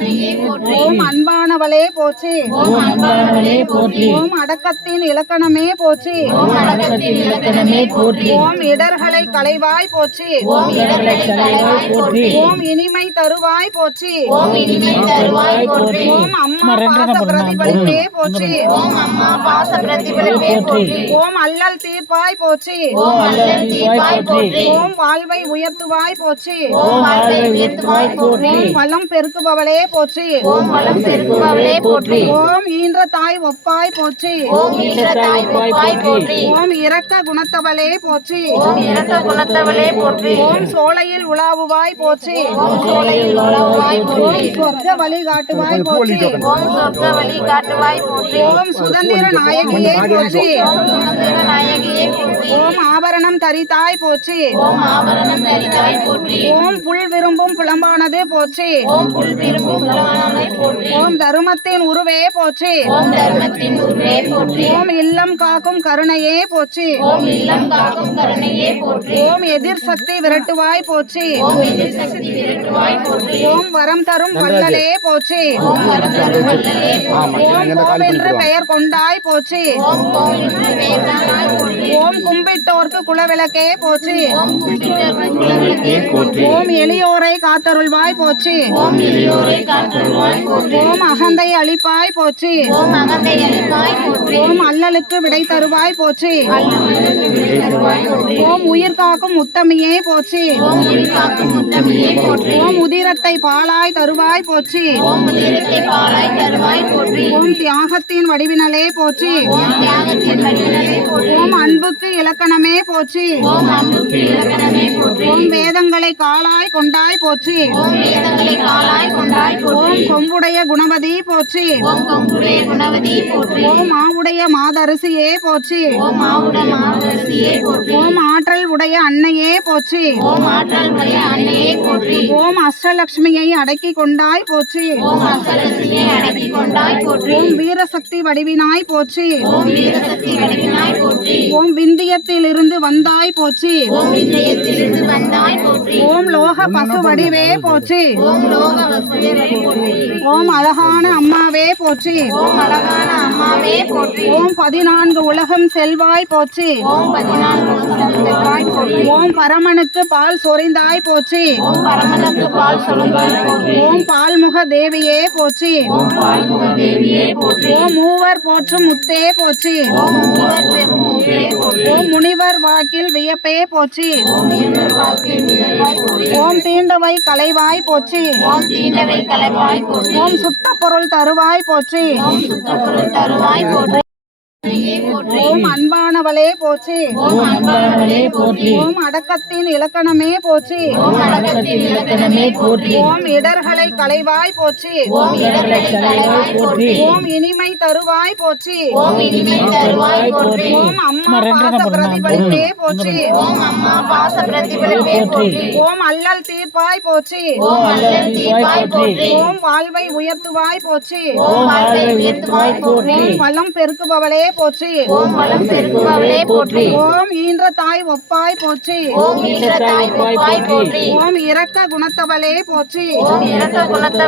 ஓம் அன்பானவளே போற்றி. ஓம் அன்பானவளே போற்றி. ஓம் அடக்கத்தின் இலக்கணமே போற்றி. ஓம் அடக்கத்தின் இலக்கணமே போற்றி. ஓம் இடர்களை களைவாய் போற்றி. ஓம் இடர்களை களைவாய் போற்றி. ஓம் இனிமை தருவாய் போற்றி. ஓம் இனிமை தருவாய் போற்றி. ஓம் அம்மா பாச பிரதிபலிப்பே போற்றி. ஓம் அம்மா பாச பிரதிபலிப்பே போற்றி. ஓம் அல்லல் தீர்ப்பாய் போற்றி. ஓம் அல்லல் தீர்ப்பாய் போற்றி. ஓம் வாழ்வை உயர்த்துவாய் போற்றி. ஓம் வாழ்வை உயர்த்துவாய் போற்றி. ஓம் வளம் பெருக்குபவளே போற்றி. ஓம் வளம் பெருக்குபவளே போற்றி. ஓம் ஈன்ற தாய் ஒப்பாய் போற்றி. ஓம் ஈன்ற தாய் ஒப்பாய் போற்றி. ஓம் இரக்க குணத்தவளே போற்றி. ஓம் இரக்க குணத்தவளே போற்றி. ஓம் சோலையில் உலாவுவாய் போற்றி. ஓம் சோலையில் உலாவுவாய் போற்றி. சொர்க்க வழி காட்டுவாய் போற்றி. ஓம் சொர்க்க வழி காட்டுவாய் போற்றி. ஓம் சுதந்திர நாயகியே போற்றி. ஓம் சுதந்திர நாயகியே போற்றி. ஓம் ஆபரணம் தரித்தாய் போற்றி. ஓம் ஆபரணம் தரித்தாய் போற்றி. ஓம் புல் விரும்பும் புலம்பானது போற்றி. ஓம் புல் விரும்பும் புலமானதை போற்றி. ஓம் தருமத்தின் உருவே போற்றி. ஓம் தர்மத்தின் உருவே போற்றி. ஓம் இல்லம் காக்கும் கருணையே போற்றி. ஓம் இல்லம் காக்கும் கருணையே போற்றி. ஓம் எதிர் சக்தி விரட்டுவாய் போற்றி. ஓம் எதிர் சக்தி விரட்டுவாய் போற்றி. ஓம் வரம் தரும் வள்ளலே போற்றி. ஓம் வரம் தரும் வள்ளலே போற்றி. ஓம் கோவென்று பெயர் கொண்டாய் போற்றி. ஓம் கோவென்று பெயர் கொண்டாய் போற்றி. ஓம் கும்பிட்டோர்க்கு குலவிளக்கே போற்றி. ஓம் கும்பிட்டோர்க்கு குலவிளக்கே போற்றி. ஓம் எளியோரை காத்தருள்வாய் போற்றி. ஓம் எளியோரை காத்தருள்வாய் போற்றி. ஓம் அகந்தை அளிப்பாய் போற்றி. ஓம் அகந்தை அளிப்பாய் போற்றி. ஓம் அல்லலுக்கு விடை தருவாய் போற்றி. அல்லலுக்கு விடை தருவாய் போற்றி. ஓம் உயிர் காக்கும் உத்தமியே போற்றி. ஓம் உயிர் காக்கும் உத்தமியே போற்றி. ஓம் உதிரத்தை பாலாய் தருவாய் போற்றி. ஓம் உதிரத்தை பாலாய் தருவாய் போற்றி. ஓம் தியாகத்தின் வடிவினலே போற்றி. ஓம் தியாகத்தின் வடிவினலே போற்றி. ஓம் அன்புக்கு இலக்கணமே போற்றி. ஓம் அன்புக்கு இலக்கணமே போற்றி. ஓம் வேதங்களை காலாய் கொண்டாய் போற்றி. ஓம் வேதங்களை காலாய் கொண்டாய் போற்றி. ஓம் கொம்புடைய குணவதி போற்றி. ஓம் கொங்குடைய குணவதி போற்றி. ஓம் மாவுடைய மாதரிசியே போற்றி. ஓம் மாவுட மாதரிசியே போற்றி. ஓம் ஆற்றல் உடைய அன்னையே போற்றி. ஓம் ஆற்றல் உடைய அன்னையே போற்றி. ஓம் அஷ்டலட்சுமியை அடக்கி கொண்டாய் போற்றி. ஓம் அஷ்டலட்சுமியை அடக்கி கொண்டாய் போற்றி. ஓம் வீரசக்தி வடிவினாய் போற்றி. ஓம் வீரசக்தி வடிவினாய் போற்றி. ஓம் விந்தியத்தில் இருந்து வந்தாய் போற்றி. ஓம் விந்தியத்திலிருந்து வந்தாய் போற்றி. ஓம் லோக பசு வடிவே போற்றி. ஓம் லோக வசுவே போற்றி. ஓம் அழகான அம்மாவே போற்றி. ஓம் அழகான அம்மாவே போற்றி. ஓம் 14 உலகம் செல்வாய் போற்றி. ஓம் 14 உலகம் செல்வாய் போற்றி. ஓம் பரமனுக்கு பால் சொரிந்தாய் போற்றி. ஓம் பரமனுக்கு பால் சொரிந்தாய் போற்றி. ஓம் பால்முக தேவியே போற்றி. ஓம் பால்முக தேவியே போற்றி. ஓம் மூவர் போற்றும் முத்தே போற்றி. ஓம் மூவர் பெரும் முத்தே போற்றி. ஓம் முனிவர் வாக்கில் வியப்பே போற்றி. ஓம் முனிவர் வாக்கில் வியப்பாய் போற்றி. ஓம் தீண்டவை கலைவாய் போற்றி. ஓம் தீண்டவை கலைவாய் போற்றி. ஓம் சுத்த பொருள் தருவாய் போற்றி. ஓம் சுத்த பொருள் தருவாய் போற்றி. ஓம் அன்பானவளே போற்றி. ஓம் அன்பானவளே போற்றி. ஓம் அடக்கத்தின் இலக்கணமே போற்றி. ஓம் அடக்கத்தின் இலக்கணமே போற்றி. ஓம் இடர்களை களைவாய் போற்றி. ஓம் இடர்களை களைவாய் போற்றி. ஓம் இனிமை தருவாய் போற்றி. ஓம் இனிமை தருவாய் போற்றி. ஓம் அம்மா பாச பிரதிபலிப்பே போற்றி. ஓம் அம்மா பாச பிரதிபலிப்பே போற்றி. ஓம் அல்லல் தீர்ப்பாய் போற்றி. ஓம் அல்லல் தீர்ப்பாய் போற்றி. ஓம் வாழ்வை உயர்த்துவாய் போற்றி. ஓம் வாழ்வை உயர்த்துவாய் போற்றி. ஓம் வளம் பெருக்குபவளே போற்றி. ஓம் வளம் பெருக்குபவளே போற்றி. ஓம் ஈன்ற தாய் ஒப்பாய் போற்றி. ஓம் ஈன்ற தாய் ஒப்பாய் போற்றி. ஓம் இரக்க குணத்தவளே போற்றி. ஓம் இரக்க குணத்த